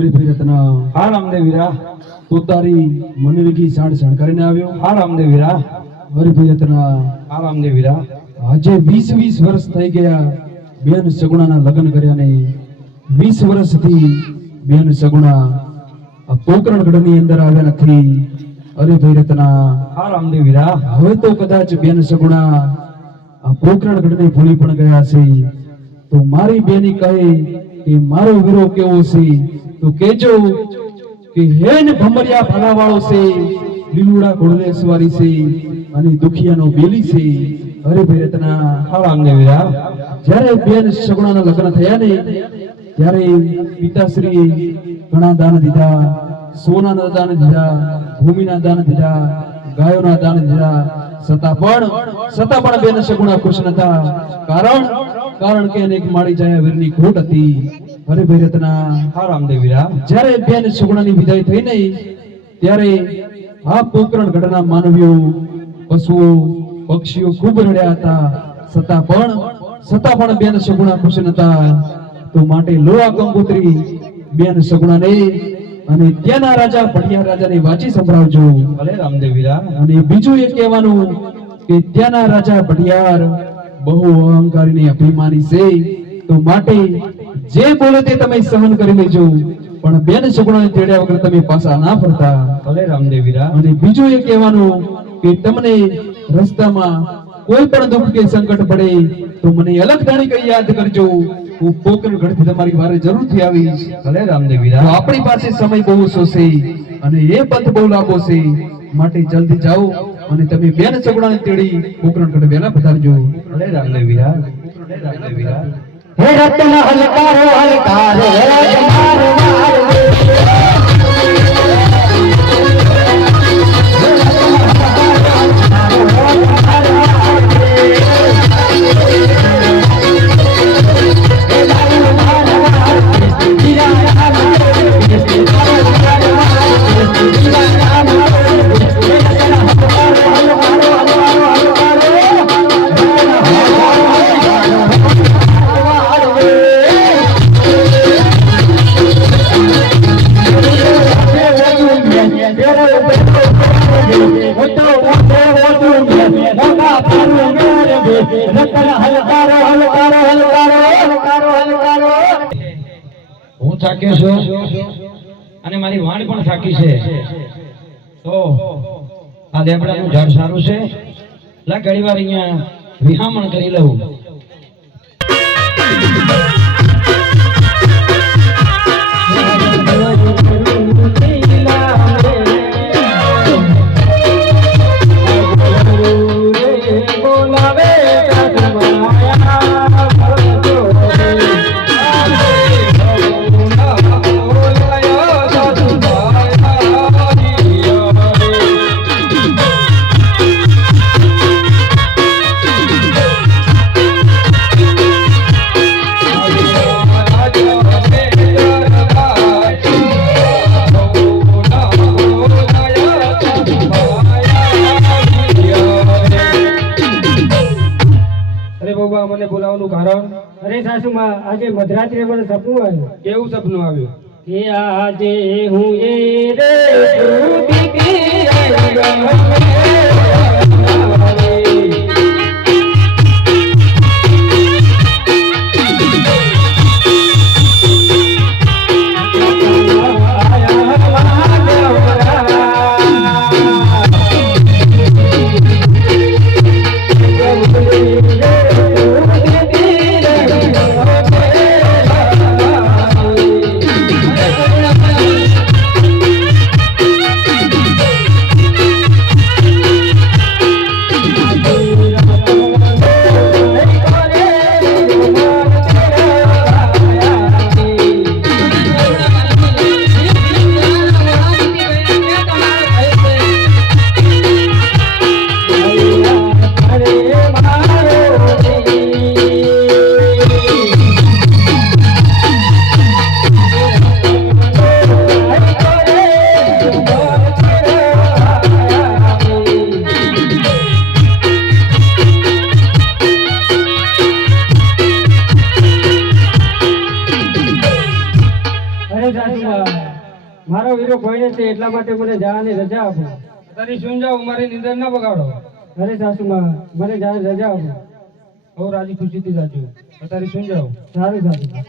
હરિભાઈ રત્ના હા રામદેવ વીરા. તું તારી મનવીગી સાણ સાણ કરીને આવ્યો. હા રામદેવ વીરા. હરિભાઈ રત્ના હા રામદેવ વીરા. આજે 20 વર્ષ થઈ ગયા બેન સગુણાના લગ્ન કર્યા ને 20 વર્ષથી બેન સગુણા આ પોકરણગઢની અંદર આવ્યા નથી. હરિભાઈ રત્ના હા રામદેવ વીરા. હવે તો કદાચ બેન સગુણા આ પોકરણગઢને ભૂલી પણ ગયા છે. તો મારી બેની કહે કે મારો વીરો કેવો છે તો કેજો કે હેન ભમરિયા ભલાવાળો છે, લીલુડા ઘોડને સવારી છે અને દુખિયાનો બેલી છે. હરિભાઈ રત્ના હા રામદેવ વીરા. જ્યારે બેન સગુણાના લગ્ન થયા ને ત્યારે પિતાશ્રીએ ઘણા દાન દીધા, સોનાના દાન દીધા, ભૂમિના દાન દીધા, ગાયોના દાન દીધા. છતાં પણ બેન સગુણા ખુશ નતા. કારણ કે અનેક માળી જાય વીરની ખોટ હતી. હરિભાઈ રત્ના હા રામદેવ વીરા. જ્યારે બેન સગુણાની વિદાય થઈ ને ત્યારે આ પોકરણગઢના માનવીઓ, પશુઓ, પક્ષીઓ ખૂબ રડ્યા હતા. છતાં પણ બેન સગુણા ખુશ નતા. તો માટે લોહા કંકોત્રી બેન સગુણાને અને ત્યાંના રાજા ભટિયાર રાજાને વાંચી સંભળાવજો. ભલે રામદેવ વીરા. અને બીજું એ કહેવાનું કે ત્યાંના રાજા ભટિયાર બહુ અહંકારી ને અભિમાની છે. તો માટે જે બોલે તે તમે સહન કરી લેજો, પણ બેન સગુણાને તેડ્યા વગર તમે પાછા ના ફરતા. ભલે રામદેવ વીરા. અને બીજું એ કહેવાનું કે તમને રસ્તામાં કોઈ પણ દુઃખ કે સંકટ પડે તો મને અલગ ધાણી કઈ યાદ કરજો. હું પોકરણગઢથી તમારી વારે જરૂરથી આવીશ. ભલે રામદેવ તો વીરા. આપણી પાસે સમય બહુ ઓછો છે અને એ પંથ બહુ લાંબો છે. માટે જલ્દી જાઓ અને તમે બેન સગુણાને તેડી પોકરણગઢ વહેલા પધારજો. ભલે રામદેવ વીરા. ભલે રામદેવ વીરા. હે રત્ન હલકારો હલકારો રાજમાર મારો હું થાક્યો છું અને મારી વાણ પણ થાકી છે. તો આ લેબડાનું ઝાડ સારું છે. લા ઘણી વાર અહીંયા વિહામણ કરી લઉં. મને બોલાવવાનું કારણ? અરે સાસુમાં આજે મધરાત્રે મને સપનું આવ્યું. કેવું સપનું આવ્યું? કે આજે હું એ રે દીદી રાજા મારો વીરો ભણે છે એટલા માટે મને જવાની રજા આપો. તારી સુન જાઓ મારી નિંદર ના બગાડો. અરે સાસુમાં મને જવાની રજા આપો. બહુ રાજી ખુશીથી જાજો. તારી સુન જાઓ. સારું સાસુમાં.